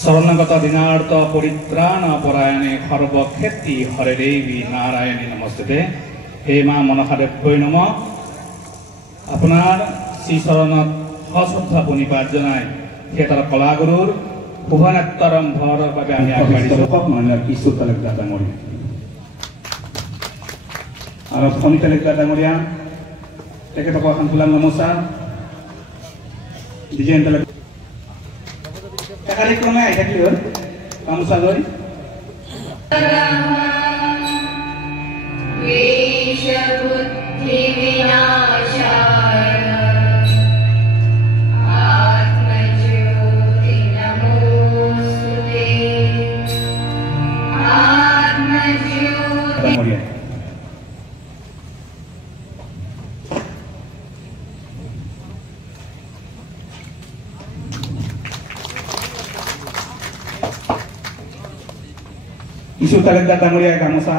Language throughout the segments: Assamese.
शरणगत दिनार्थ परित्राण परायणे सर्वक्षेत्री हरे देवी नारायणी नमस्ते। हे माँ मनसादेवकै नम। আপোনাৰ শ্ৰীচৰণত সশ্ৰদ্ধা প্ৰণিপাত জনাই থিয়েটাৰ কলাগুৰুৰ শুভনাট্যাৰম্ভৰ বাবে আমি আগবাঢ়িছোঁ। মাননীয় কিশোৰ তালুকদাৰ ডাঙৰীয়া আৰু ফণী তালুকদাৰ ডাঙৰীয়া তেখেতক এখন ফুলাম গামোচা ডিজাইন কাৰ্যক্ৰমে আহি থাকিলে হ'ল গামোচা লৈ কিশোৰ তালুকদাৰ ডাঙৰীয়াই গামোচা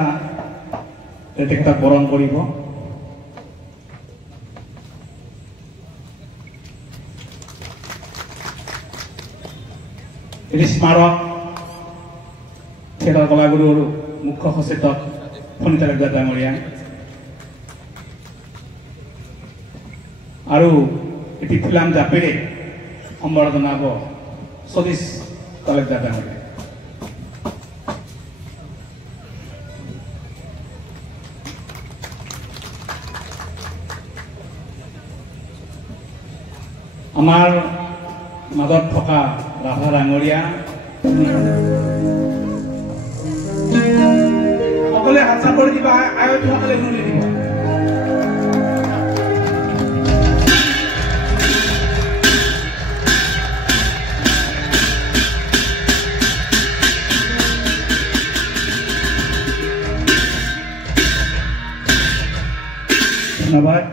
তেখেতক বৰণ কৰিব। এটি স্মাৰক থিয়েটাৰ কলাগুৰুৰ মুখ্য সচেতক ফণী তালুকদাৰ ডাঙৰীয়া আৰু এটি ফুলাম জাপেৰে সম্বৰ্ধনা জনাব সতীশ তালুকদাৰ ডাঙৰীয়া। আমাৰ মাজত থকা ৰাভা ডাঙৰীয়া সকলে হাত চাপৰি দিবা, আয়তী সকলে শুনি দিব। ধন্যবাদ।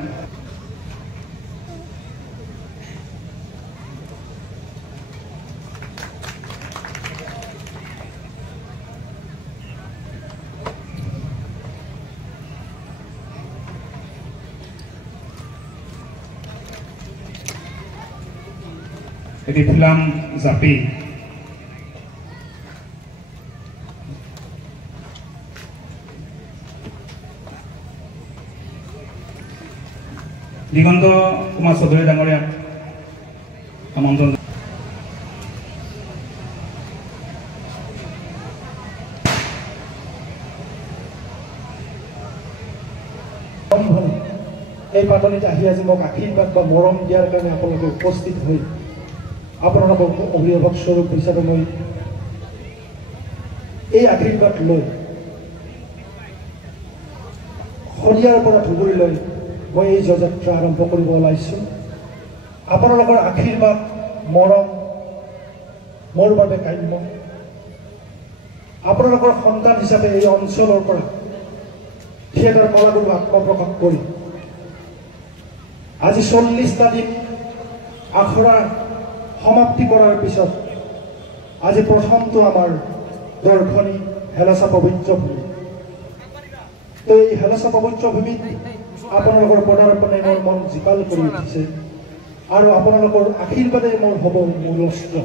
এটি ফুলাম জাপি দিগন্ত কুমাৰ চৌধুৰী ডাঙৰীয়াক আমন্ত্ৰণ। এই পাতনিত আহি আজি মোক আশীৰ্বাদ বা মৰম দিয়াৰ কাৰণে আপোনালোকে উপস্থিত হৈ আপোনালোকক অভিভাৱক স্বৰূপ হিচাপে মই এই আশীৰ্বাদ লৈ শদিয়াৰ পৰা ধুবুৰীলৈ মই এই জয়যাত্ৰা আৰম্ভ কৰিব ওলাইছোঁ। আপোনালোকৰ আশীৰ্বাদ মৰম মোৰ বাবে কাম্য। আপোনালোকৰ সন্তান হিচাপে এই অঞ্চলৰ পৰা থিয়েটাৰ কলাগুৰু আত্মপ্ৰকাশ কৰি আজি 40টা দিন আখৰা সমাপ্তি কৰাৰ পিছত আজি প্ৰথমটো আমাৰ দৰ্শনী হেলাচা পবিত্ৰ ভূমি। এই হেলাচা পবিত্ৰ ভূমিত আপোনালোকৰ পদাৰ্পণে মোৰ মন জীপাল কৰি উঠিছে আৰু আপোনালোকৰ আশীৰ্বাদে মোৰ হ'ব মূল অস্ত্ৰ।